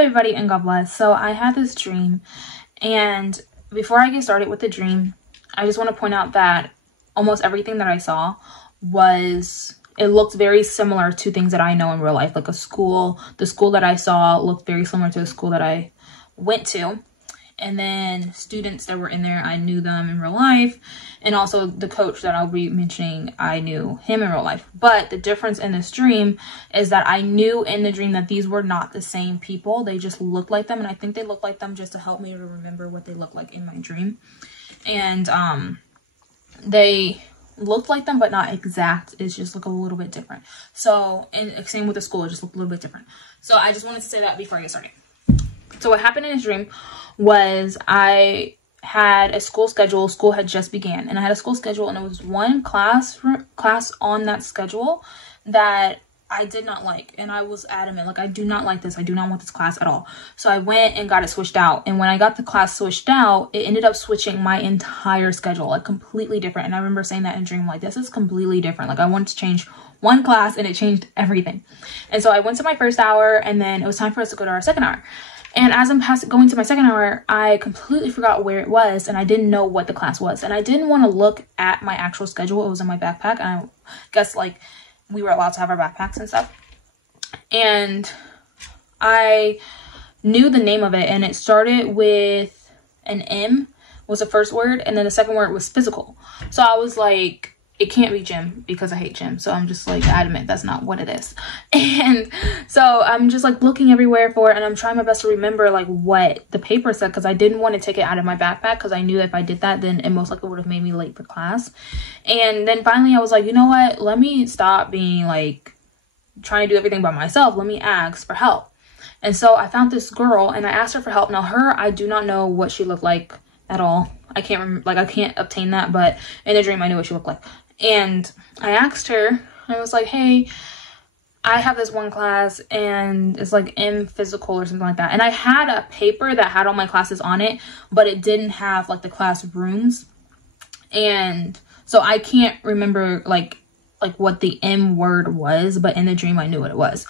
everybody, and God bless. So I had this dream, and before I get started with the dream, I just want to point out that almost everything that I saw it looked very similar to things that I know in real life. Like the school that I saw looked very similar to the school that I went to. And then students that were in there, I knew them in real life. And also the coach that I'll be mentioning, I knew him in real life. But the difference in this dream is that I knew in the dream that these were not the same people. They just looked like them. And I think they looked like them just to help me to remember what they looked like in my dream. And they looked like them, but not exact. It's just look a little bit different. So, and same with the school, it just looked a little bit different. So I just wanted to say that before I get started. So what happened in this dream was I had a school schedule. School had just began, and I had a school schedule, and it was one class on that schedule that I did not like, and I was adamant, like, I do not like this. I do not want this class at all. So I went and got it switched out, and when I got the class switched out, it ended up switching my entire schedule, like completely different. And I remember saying that in dream, like, this is completely different. Like, I wanted to change one class, and it changed everything. And so I went to my first hour, and then it was time for us to go to our second hour. And as I'm going to my second hour, I completely forgot where it was, and I didn't know what the class was. And I didn't want to look at my actual schedule. It was in my backpack, and I guess, like, we were allowed to have our backpacks and stuff. And I knew the name of it, and it started with an M was the first word, and then the second word was physical. So I was like, it can't be gym because I hate gym. So I'm just like adamant that's not what it is. And so I'm just like looking everywhere for it, and I'm trying my best to remember like what the paper said, because I didn't want to take it out of my backpack, because I knew that if I did that, then it most likely would have made me late for class. And then finally I was like, you know what, let me stop being like trying to do everything by myself. Let me ask for help. And so I found this girl, and I asked her for help. Now I do not know what she looked like at all. I can't remember, like I can't obtain that, but in a dream I knew what she looked like. And I asked her, I was like, hey, I have this one class, and it's like M physical or something like that. And I had a paper that had all my classes on it, but it didn't have like the classrooms. And so I can't remember like what the M word was, but in the dream I knew what it was,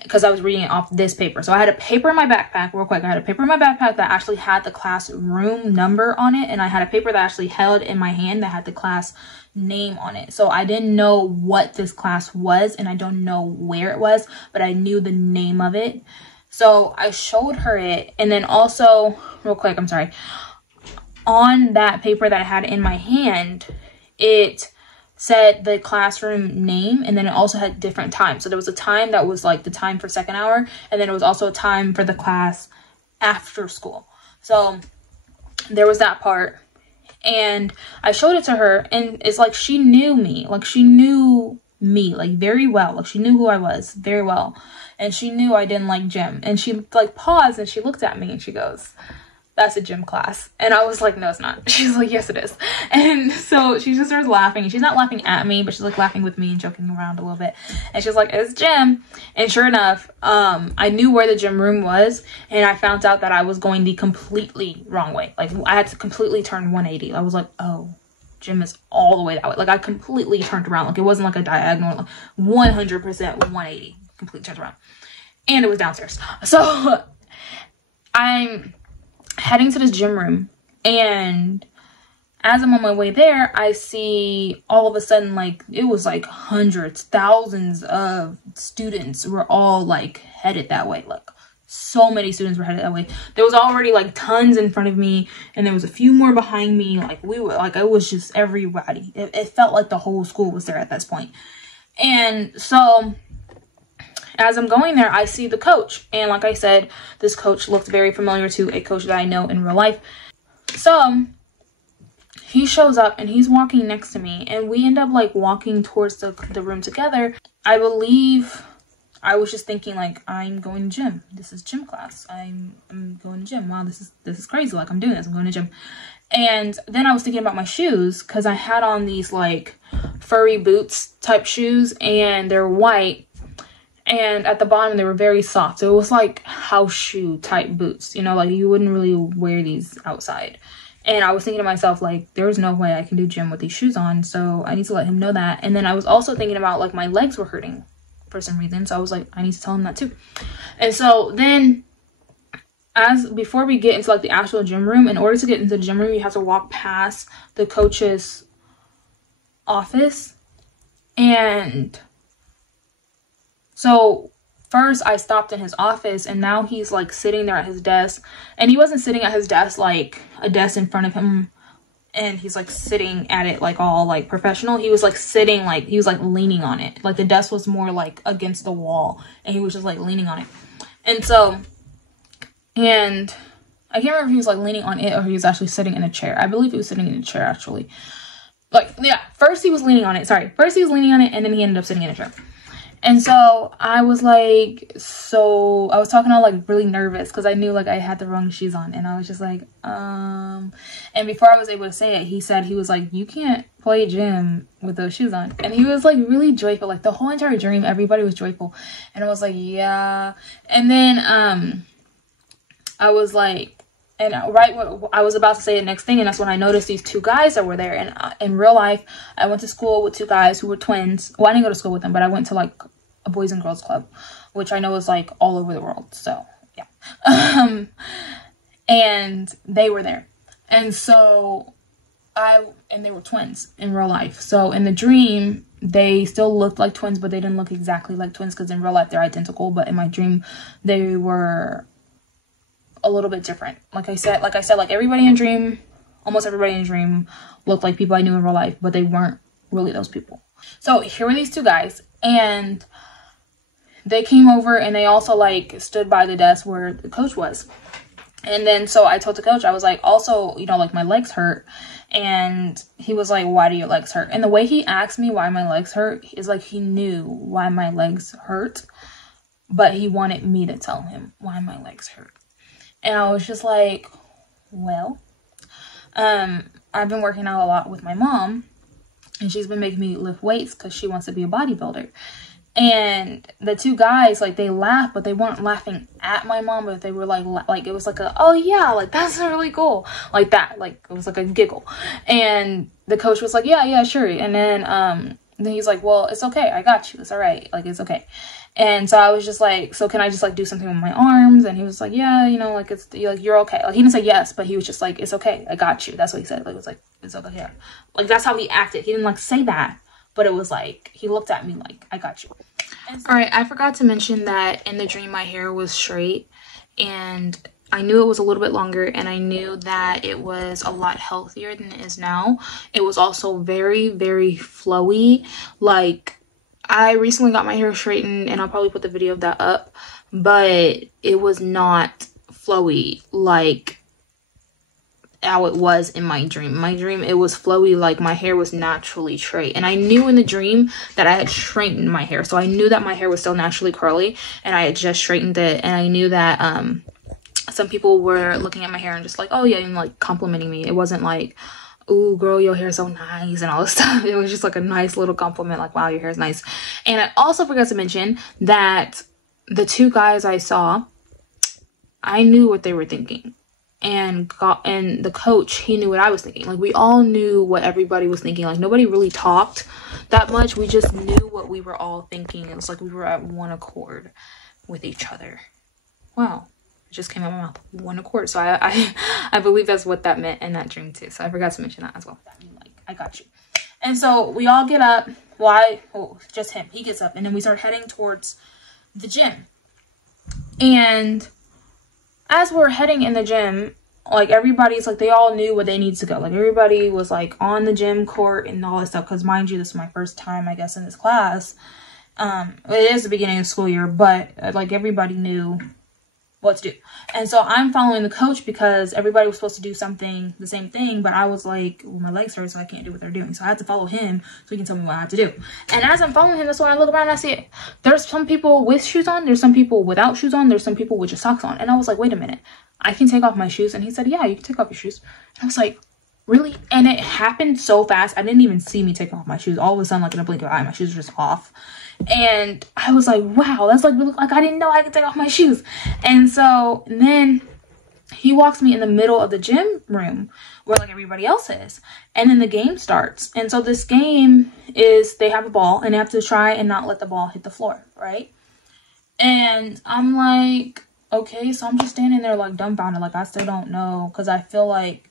because I was reading it off this paper. So I had a paper in my backpack, real quick. I had a paper in my backpack that actually had the classroom number on it. And I had a paper that I actually held in my hand that had the class name on it. So I didn't know what this class was, and I don't know where it was, but I knew the name of it. So I showed her it. And then also, real quick, I'm sorry, on that paper that I had in my hand, it said the classroom name, and then it also had different times. So there was a time that was like the time for second hour, and then it was also a time for the class after school. So there was that part. And I showed it to her, and it's like she knew me. Like she knew me like very well. Like she knew who I was very well. And she knew I didn't like gym. And she like paused, and she looked at me, and she goes, that's a gym class. And I was like, no, it's not. She's like, yes, it is. And so she just starts laughing. She's not laughing at me, but she's like laughing with me and joking around a little bit. And she's like, it's gym. And sure enough, I knew where the gym room was, and I found out that I was going the completely wrong way. Like I had to completely turn 180. I was like, oh, gym is all the way that way. Like I completely turned around. Like it wasn't like a diagonal, like 100% 180, completely turned around. And it was downstairs. So I'm heading to this gym room, and as I'm on my way there, I see all of a sudden, like it was like hundreds, thousands of students were all like headed that way. Like so many students were headed that way. There was already like tons in front of me, and there was a few more behind me. Like we were like, it was just everybody. It felt like the whole school was there at this point. And so as I'm going there, I see the coach. And like I said, this coach looked very familiar to a coach that I know in real life. So he shows up, and he's walking next to me, and we end up like walking towards the room together. I believe I was just thinking like, I'm going to gym. This is gym class. I'm going to gym. Wow, this is crazy. Like I'm doing this. I'm going to gym. And then I was thinking about my shoes, because I had on these like furry boots type shoes, and they're white. And at the bottom, they were very soft. So it was like house shoe type boots, you know, like you wouldn't really wear these outside. And I was thinking to myself, like, there's no way I can do gym with these shoes on. So I need to let him know that. And then I was also thinking about like my legs were hurting for some reason. So I was like, I need to tell him that too. And so then before we get into like the actual gym room, in order to get into the gym room, you have to walk past the coach's office. And so first I stopped in his office, and now he's like sitting there at his desk, and he wasn't sitting at his desk like a desk in front of him and he's like sitting at it like all like professional. He was like sitting, like he was like leaning on it, like the desk was more like against the wall and he was just like leaning on it. And so, and I can't remember if he was like leaning on it or he was actually sitting in a chair. I believe he was sitting in a chair actually. Like, yeah, first he was leaning on it, first he was leaning on it, and then he ended up sitting in a chair. And so I was like, I was talking all like really nervous because I knew like I had the wrong shoes on, and I was just like, and before I was able to say it, he said, he was like, you can't play gym with those shoes on. And he was like really joyful, like the whole entire dream, everybody was joyful. And I was like, yeah. And then I was like, and right when I was about to say the next thing, and that's when I noticed these two guys that were there. And in real life, I went to school with two guys who were twins. Well, I didn't go to school with them, but I went to like a boys and girls club, which I know is like all over the world. So yeah. And they were there. And so and they were twins in real life. So in the dream, they still looked like twins, but they didn't look exactly like twins because in real life they're identical. But in my dream, they were a little bit different. Like I said, like everybody in dream, almost everybody in dream looked like people I knew in real life, but they weren't really those people. So here were these two guys, and they came over and they also like stood by the desk where the coach was. And then so I told the coach, I was like, also, you know, like my legs hurt. And he was like, why do your legs hurt? And the way he asked me why my legs hurt is like he knew why my legs hurt, but he wanted me to tell him why my legs hurt. And I was just like, well, I've been working out a lot with my mom, and she's been making me lift weights because she wants to be a bodybuilder. And the two guys, like, they laughed, but they weren't laughing at my mom, but they were like it was like oh yeah, like that's really cool, like that, like it was like a giggle. And the coach was like, yeah, sure. And then he's like, well, it's okay, I got you, it's all right, like it's okay. And so I was just like, so can I just like do something with my arms? And he was like, yeah, you know, like it's like you're okay. Like he didn't say yes, but he was just like, it's okay, I got you. That's what he said. Like it was like, it's okay, yeah. Like that's how he acted. He didn't like say that, but it was like he looked at me like, I got you. So, all right, I forgot to mention that in the dream my hair was straight, and I knew it was a little bit longer, and I knew that it was a lot healthier than it is now. It was also very, very flowy. Like, I recently got my hair straightened, and I'll probably put the video of that up, but it was not flowy like how it was in my dream. In my dream, it was flowy, like my hair was naturally straight. And I knew in the dream that I had straightened my hair. So I knew that my hair was still naturally curly, and I had just straightened it. And I knew that some people were looking at my hair and just like, oh yeah, and like complimenting me. It wasn't like, ooh girl, your hair is so nice and all this stuff. It was just like a nice little compliment, like, wow, your hair is nice. And I also forgot to mention that the two guys I saw, I knew what they were thinking. And the coach, he knew what I was thinking. Like, we all knew what everybody was thinking. Like, nobody really talked that much. We just knew what we were all thinking. It was like we were at one accord with each other. Wow. It just came out of my mouth. One accord. So I believe that's what that meant in that dream too. So I forgot to mention that as well. Like, I got you. And so we all get up. Well, just him. He gets up. And then we start heading towards the gym. And as we're heading in the gym, like everybody's like, they all knew where they need to go. Like everybody was like on the gym court and all this stuff. Because mind you, this is my first time, I guess, in this class. It is the beginning of the school year, but like everybody knew what to do. And so I'm following the coach because everybody was supposed to do something, the same thing, but I was like, well, my legs hurt, so I can't do what they're doing. So I had to follow him so he can tell me what I have to do. And as I'm following him, that's when I look around and I see it. There's some people with shoes on, there's some people without shoes on, there's some people with just socks on. And I was like, wait a minute, I can take off my shoes? And he said, yeah, you can take off your shoes. And I was like, really? And it happened so fast, I didn't even see me take off my shoes. All of a sudden, like in a blink of an eye, my shoes were just off. And I was like, wow, that's like really, like I didn't know I could take off my shoes. And so then he walks me in the middle of the gym room where like everybody else is, and then the game starts. And so this game is, they have a ball and they have to try and not let the ball hit the floor, right? And I'm like, okay. So I'm just standing there like dumbfounded, like I still don't know, because I feel like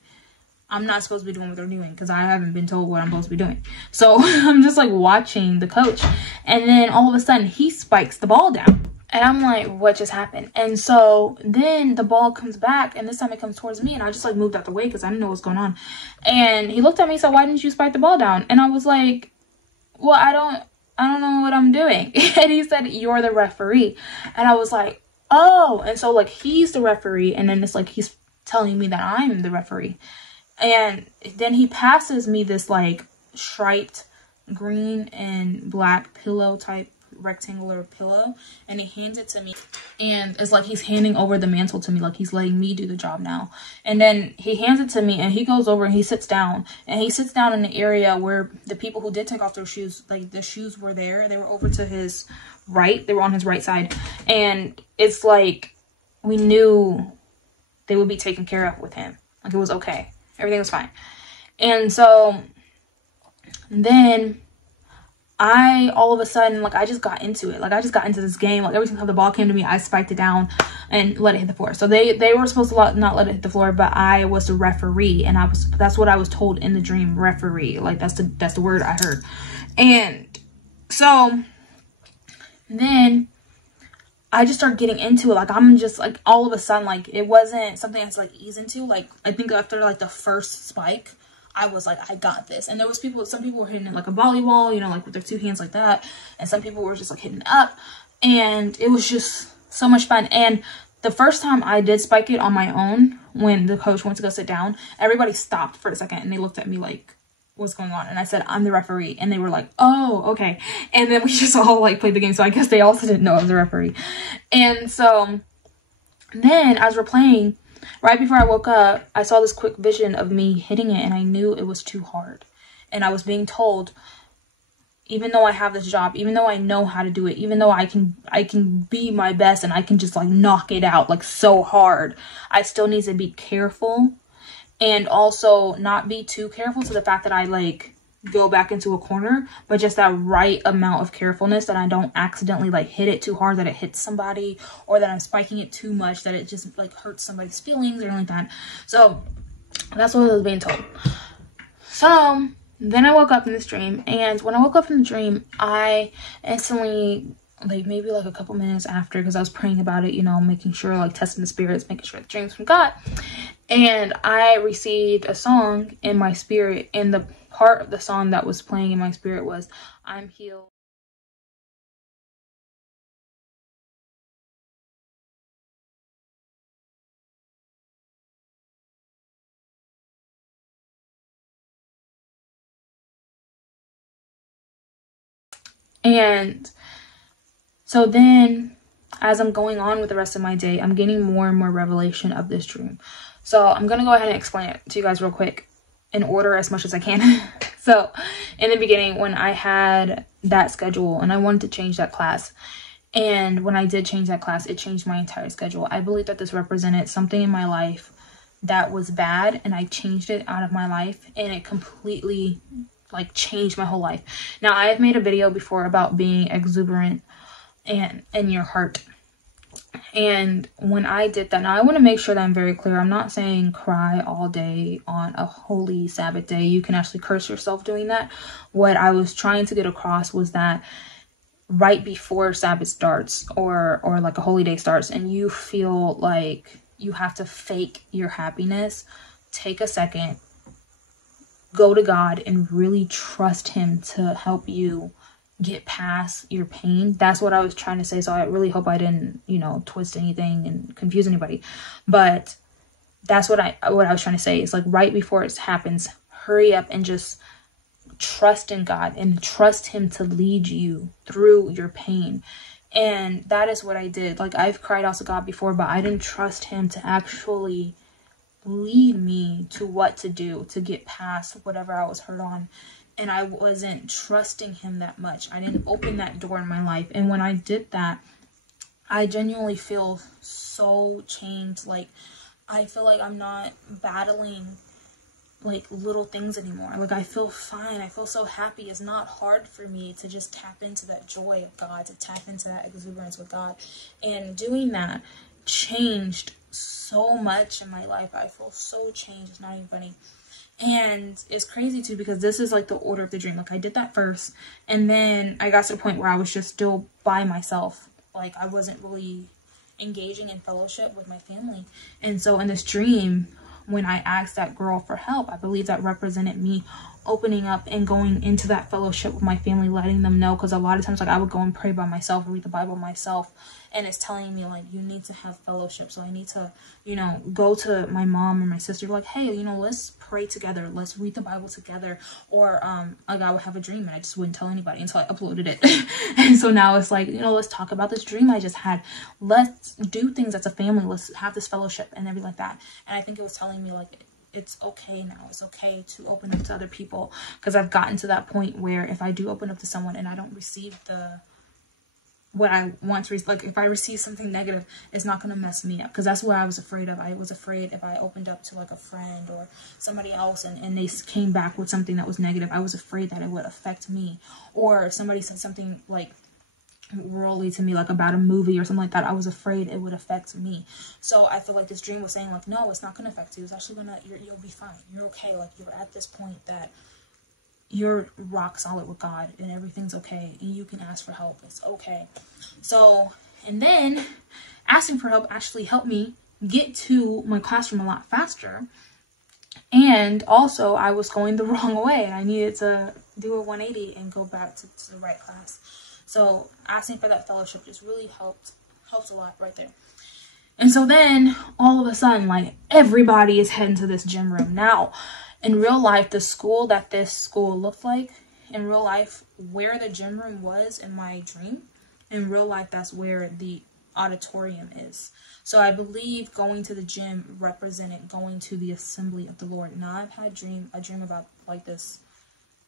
I'm not supposed to be doing what they're doing because I haven't been told what I'm supposed to be doing. So I'm just like watching the coach, and then all of a sudden he spikes the ball down. And I'm like, what just happened? And so then the ball comes back, and this time it comes towards me, and I just like moved out the way because I didn't know what's going on. And he looked at me and said, why didn't you spike the ball down? And I was like, well, I don't know what I'm doing. And he said, you're the referee. And I was like, oh. And so like he's the referee, and then it's like he's telling me that I'm the referee. And then he passes me this like striped green and black pillow type rectangular pillow, and he hands it to me, and it's like he's handing over the mantle to me, like he's letting me do the job now. And then he hands it to me, and he goes over and he sits down, and he sits down in the area where the people who did take off their shoes, like the shoes were there, they were over to his right, they were on his right side, and it's like we knew they would be taken care of with him, like it was okay, everything was fine. And so then all of a sudden, like, I just got into it. Like, I just got into this game. Like, every time the ball came to me, I spiked it down and let it hit the floor. So they were supposed to not let it hit the floor, but I was the referee, and that's what I was told in the dream, referee. Like, that's the word I heard. And so then I just started getting into it. Like, I'm just, like, all of a sudden, like, it wasn't something I had to, like, ease into. Like, I think after, like, the first spike, I was like, I got this. And there was some people were hitting it like a volleyball, you know, like with their two hands like that. And some people were just like hitting it up. And it was just so much fun. And the first time I did spike it on my own, when the coach went to go sit down, everybody stopped for a second and they looked at me like, what's going on? And I said, I'm the referee. And they were like, oh, okay. And then we just all like played the game. So I guess they also didn't know I was the referee. And so then as we're playing, right before I woke up, I saw this quick vision of me hitting it, and I knew it was too hard. And I was being told, even though I have this job, even though I know how to do it, even though I can be my best and I can just like knock it out like so hard, I still need to be careful, and also not be too careful to the fact that I like go back into a corner, but just that right amount of carefulness that I don't accidentally like hit it too hard that it hits somebody, or that I'm spiking it too much that it just like hurts somebody's feelings or anything like that. So that's what I was being told. So then I woke up in this dream, and when I woke up in the dream, I instantly, like maybe like a couple minutes after, because I was praying about it, you know, making sure, like testing the spirits, making sure the dreams from God, and I received a song in my spirit, and the part of the song that was playing in my spirit was, I'm healed. And so then as I'm going on with the rest of my day, I'm getting more and more revelation of this dream. So I'm going to go ahead and explain it to you guys real quick in order as much as I can. So in the beginning, when I had that schedule and I wanted to change that class, and when I did change that class, it changed my entire schedule. I believe that this represented something in my life that was bad, and I changed it out of my life, and it completely like changed my whole life. Now, I have made a video before about being exuberant and in your heart. And when I did that, now I want to make sure that I'm very clear. I'm not saying cry all day on a holy Sabbath day. You can actually curse yourself doing that. What I was trying to get across was that right before Sabbath starts, or like a holy day starts, and you feel like you have to fake your happiness, take a second, go to God, and really trust Him to help you get past your pain. That's what I was trying to say. So I really hope I didn't, you know, twist anything and confuse anybody. But that's what I was trying to say. It's like right before it happens, hurry up and just trust in God and trust Him to lead you through your pain. And that is what I did. Like, I've cried out to God before, but I didn't trust Him to actually lead me to what to do to get past whatever I was hurt on. And I wasn't trusting Him that much. I didn't open that door in my life. And when I did that, I genuinely feel so changed. Like, I feel like I'm not battling like little things anymore. Like, I feel fine. I feel so happy. It's not hard for me to just tap into that joy of God, to tap into that exuberance with God. And doing that changed so much in my life. I feel so changed. It's not even funny. And it's crazy too, because this is like the order of the dream. Like I did that first, and then I got to the point where I was just still by myself. Like I wasn't really engaging in fellowship with my family. And so in this dream, when I asked that girl for help, I believe that represented me opening up and going into that fellowship with my family, letting them know, because a lot of times like I would go and pray by myself, read the Bible myself, and it's telling me like, you need to have fellowship. So I need to, you know, go to my mom or my sister, like, hey, you know, let's pray together, let's read the Bible together. Or like I would have a dream and I just wouldn't tell anybody until I uploaded it. And so now it's like, you know, let's talk about this dream I just had, let's do things as a family, let's have this fellowship and everything like that. And I think it was telling me like, it's okay now. It's okay to open up to other people, because I've gotten to that point where if I do open up to someone and I don't receive what I want to, like if I receive something negative, it's not going to mess me up, because that's what I was afraid of. I was afraid if I opened up to like a friend or somebody else and they came back with something that was negative, I was afraid that it would affect me. Or if somebody said something like worldly to me, like about a movie or something like that, I was afraid it would affect me. So I feel like this dream was saying like, no, it's not going to affect you. It's actually gonna, you'll be fine. You're okay. Like you're at this point that you're rock solid with God and everything's okay, and you can ask for help. It's okay. So, and then asking for help actually helped me get to my classroom a lot faster. And also I was going the wrong way and I needed to do a 180 and go back to the right class. So asking for that fellowship just really helps a lot right there. And so then all of a sudden, like everybody is heading to this gym room. Now, in real life, the school that this school looked like, in real life, where the gym room was in my dream, in real life, that's where the auditorium is. So I believe going to the gym represented going to the assembly of the Lord. Now I've had a dream about like this,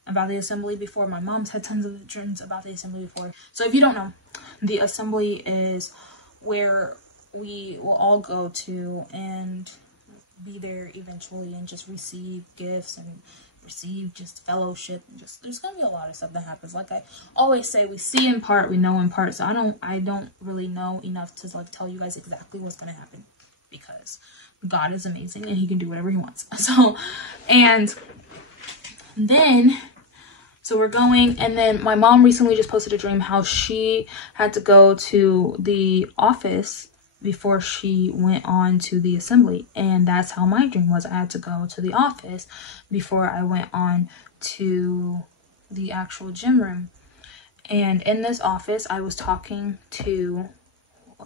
about the assembly before. My mom's had tons of dreams about the assembly before. So if you don't know, the assembly is where we will all go to and be there eventually and just receive gifts and receive just fellowship. Just there's gonna be a lot of stuff that happens. Like I always say, we see in part, we know in part. So I don't really know enough to like tell you guys exactly what's gonna happen, because God is amazing and he can do whatever he wants. So, and then so we're going, and then my mom recently just posted a dream how she had to go to the office before she went on to the assembly. And that's how my dream was. I had to go to the office before I went on to the actual gym room. And in this office, I was talking to,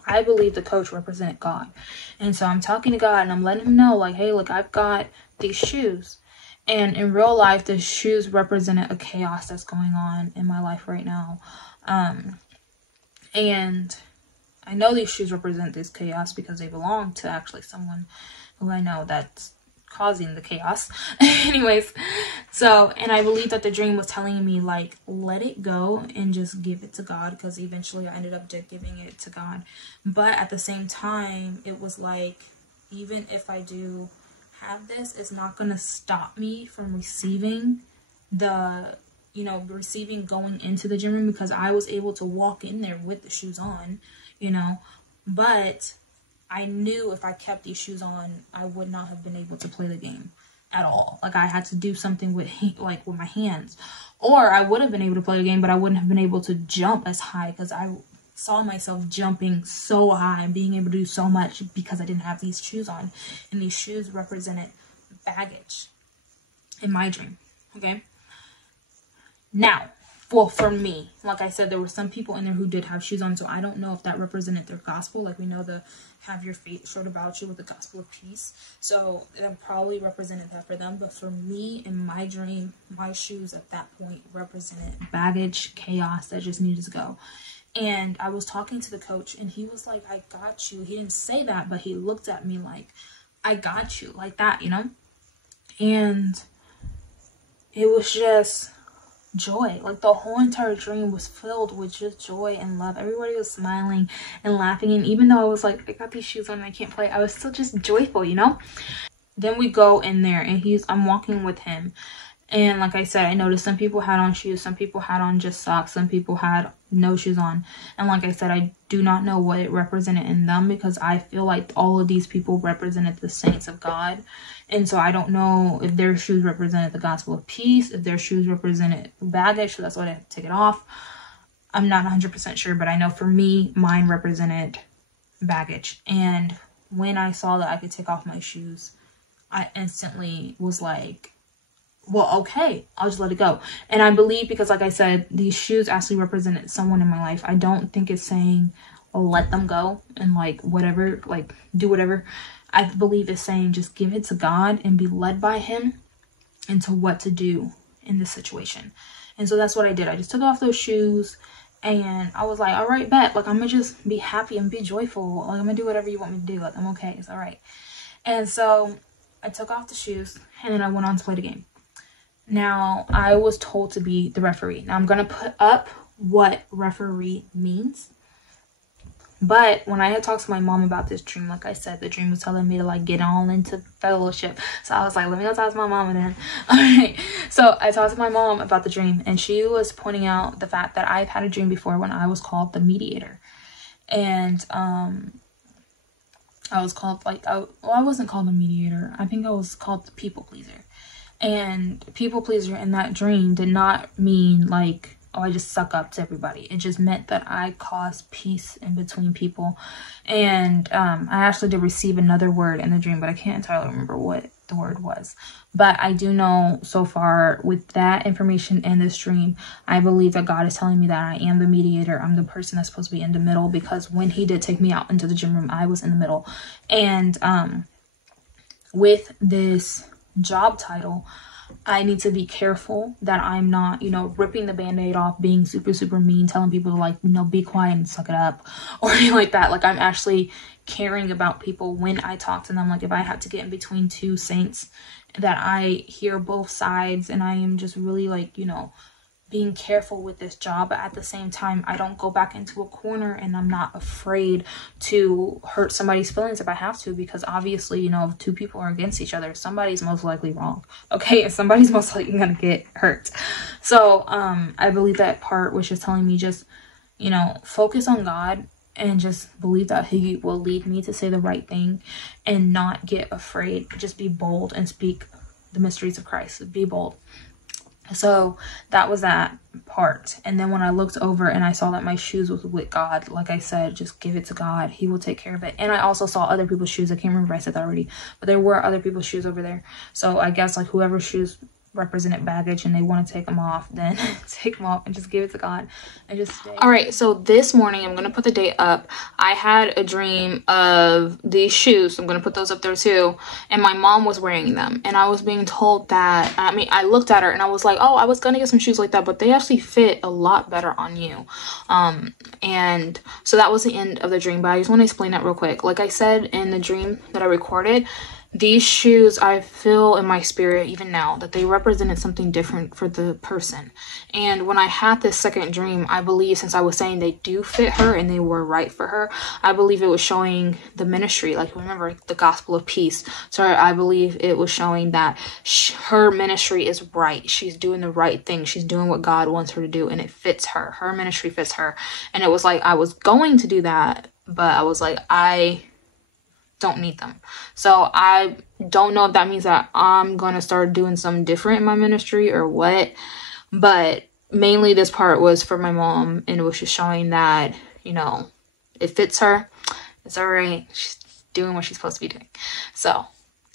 I believe the coach represented God. And so I'm talking to God and I'm letting him know like, hey, look, I've got these shoes. And in real life, the shoes represented a chaos that's going on in my life right now. And I know these shoes represent this chaos because they belong to actually someone who I know that's causing the chaos. Anyways, so, and I believe that the dream was telling me like, let it go and just give it to God, because eventually I ended up giving it to God. But at the same time, it was like, even if I do have this, it's not going to stop me from receiving receiving going into the gym room, because I was able to walk in there with the shoes on, but I knew if I kept these shoes on, I would not have been able to play the game at all. Like I had to do something with my hands, or I would have been able to play the game, but I wouldn't have been able to jump as high, because I saw myself jumping so high and being able to do so much because I didn't have these shoes on. And these shoes represented baggage in my dream. Okay. Now, well, for me, like I said, there were some people in there who did have shoes on, so I don't know if that represented their gospel. Like we know the have your faith showed about you with the gospel of peace. So that probably represented that for them. But for me, in my dream, my shoes at that point represented baggage, chaos that just needed to go. And I was talking to the coach and he was like, I got you. He didn't say that, but he looked at me like, I got you, like that, And it was just joy. Like the whole entire dream was filled with just joy and love. Everybody was smiling and laughing. And even though I was like, I got these shoes on and I can't play, I was still just joyful, Then we go in there and I'm walking with him. And like I said, I noticed some people had on shoes, some people had on just socks, some people had no shoes on. And like I said, I do not know what it represented in them, because I feel like all of these people represented the saints of God. And so I don't know if their shoes represented the gospel of peace, if their shoes represented baggage, so that's why I had to take it off. I'm not 100% sure, but I know for me, mine represented baggage. And when I saw that I could take off my shoes, I instantly was like, well, okay, I'll just let it go. And I believe, because like I said, these shoes actually represented someone in my life. I don't think it's saying, oh, let them go and like whatever, like do whatever. I believe it's saying just give it to God and be led by him into what to do in this situation. And so that's what I did. I just took off those shoes. And I was like, all right, bet. Like, I'm going to just be happy and be joyful. Like, I'm going to do whatever you want me to do. Like, I'm okay. It's all right. And so I took off the shoes and then I went on to play the game. Now, I was told to be the referee. Now, I'm going to put up what referee means. But when I had talked to my mom about this dream, like I said, the dream was telling me to like get all into fellowship. So I was like, let me go talk to my mom then. All right. So I talked to my mom about the dream, and she was pointing out the fact that I've had a dream before when I was called the mediator. And I was called like, I wasn't called the mediator. I think I was called the people pleaser. And people pleaser in that dream did not mean like, oh, I just suck up to everybody. It just meant that I cause peace in between people. And I actually did receive another word in the dream, but I can't entirely remember what the word was. But I do know so far with that information in this dream, I believe that God is telling me that I am the mediator. I'm the person that's supposed to be in the middle, because when he did take me out into the gym room, I was in the middle. And with this job title, I need to be careful that I'm not, ripping the band-aid off, being super, super mean, telling people to like, be quiet and suck it up or anything like that. Like, I'm actually caring about people when I talk to them. Like, if I have to get in between two saints, that I hear both sides, and I am just really like, being careful with this job. But at the same time, I don't go back into a corner, and I'm not afraid to hurt somebody's feelings if I have to, because obviously, if two people are against each other, somebody's most likely wrong. Okay. And somebody's most likely going to get hurt. So, I believe that part was just telling me just, focus on God and just believe that he will lead me to say the right thing and not get afraid. Just be bold and speak the mysteries of Christ. Be bold. So that was that part. And then when I looked over and I saw that my shoes was with God, like I said, just give it to God. He will take care of it. And I also saw other people's shoes. I can't remember if I said that already, but there were other people's shoes over there. So I guess like whoever's shoes represented baggage and they want to take them off, then take them off and just give it to God and just stay. All right, so this morning, I'm going to put the date up. I had a dream of these shoes. I'm going to put those up there too. And my mom was wearing them. And I was being told that, I looked at her and I was like, oh, I was going to get some shoes like that, but they actually fit a lot better on you. And so that was the end of the dream, but I just want to explain that real quick. Like I said in the dream that I recorded, these shoes, I feel in my spirit even now that they represented something different for the person. And when I had this second dream, I believe, since I was saying they do fit her and they were right for her, I believe it was showing the ministry, like remember the gospel of peace. So I believe it was showing that her ministry is right. She's doing the right thing. She's doing what God wants her to do, and it fits her. Her ministry fits her. And it was like I was going to do that, but I was like, I don't need them. So I don't know if that means that I'm going to start doing something different in my ministry or what, but mainly this part was for my mom, and it was just showing that, it fits her. It's all right. She's doing what she's supposed to be doing. So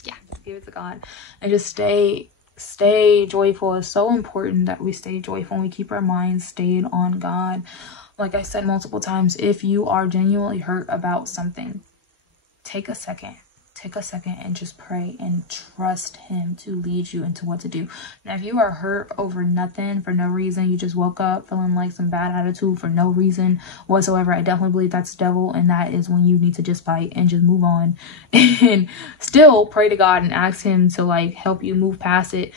yeah, give it to God and just stay joyful. It's so important that we stay joyful and we keep our minds stayed on God. Like I said multiple times, if you are genuinely hurt about something, take a second and just pray and trust him to lead you into what to do. Now, if you are hurt over nothing, for no reason, you just woke up feeling like some bad attitude for no reason whatsoever, I definitely believe that's the devil, and that is when you need to just fight and just move on and still pray to God and ask him to like help you move past it.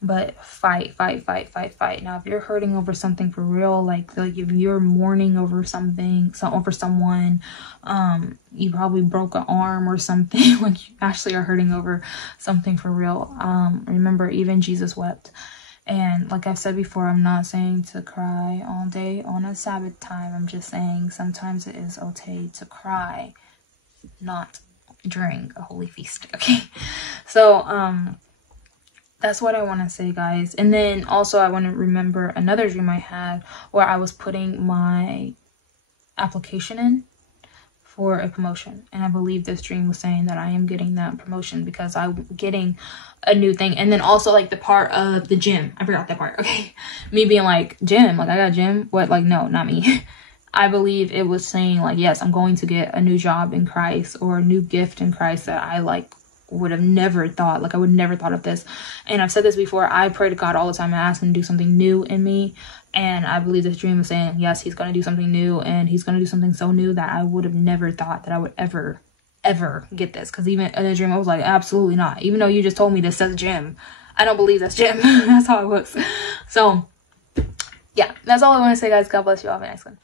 But fight. Now, if you're hurting over something for real, like if you're mourning over something, over someone, you probably broke an arm or something, like you actually are hurting over something for real. Remember, even Jesus wept. And like I've said before, I'm not saying to cry all day on a Sabbath time. I'm just saying sometimes it is okay to cry, not during a holy feast. Okay, so that's what I want to say, guys. And then also I want to remember another dream I had where I was putting my application in for a promotion, and I believe this dream was saying that I am getting that promotion because I'm getting a new thing. And then also like the part of the gym, I forgot that part. Okay, me being like, gym, like I got a gym, what? Like, no, not me. I believe it was saying like, yes, I'm going to get a new job in Christ, or a new gift in Christ that I like would have never thought. Like I would never thought of this. And I've said this before, I pray to God all the time. I ask him to do something new in me. And I believe this dream is saying, yes, he's going to do something new, and he's going to do something so new that I would have never thought that I would ever get this. Because even in the dream, I was like, absolutely not. Even though you just told me this says gym, I don't believe that's gym. That's how it works. So, yeah, that's all I want to say, guys. God bless you all. Have a nice one.